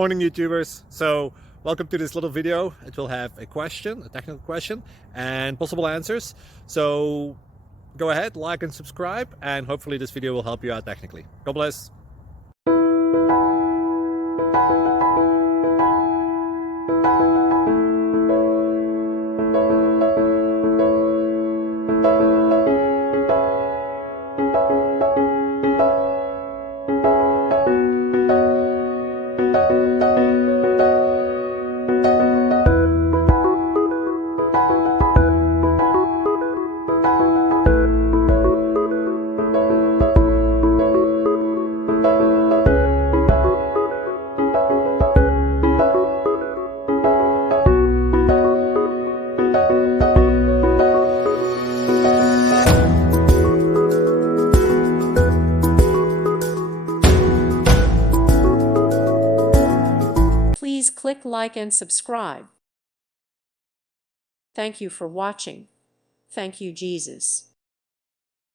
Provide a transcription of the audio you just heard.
Morning YouTubers. So welcome to this little video. It will have a question, a technical question, and possible answers. So go ahead, like and subscribe, and hopefully this video will help you out technically. God bless. Please click like and subscribe. Thank you for watching. Thank you, Jesus.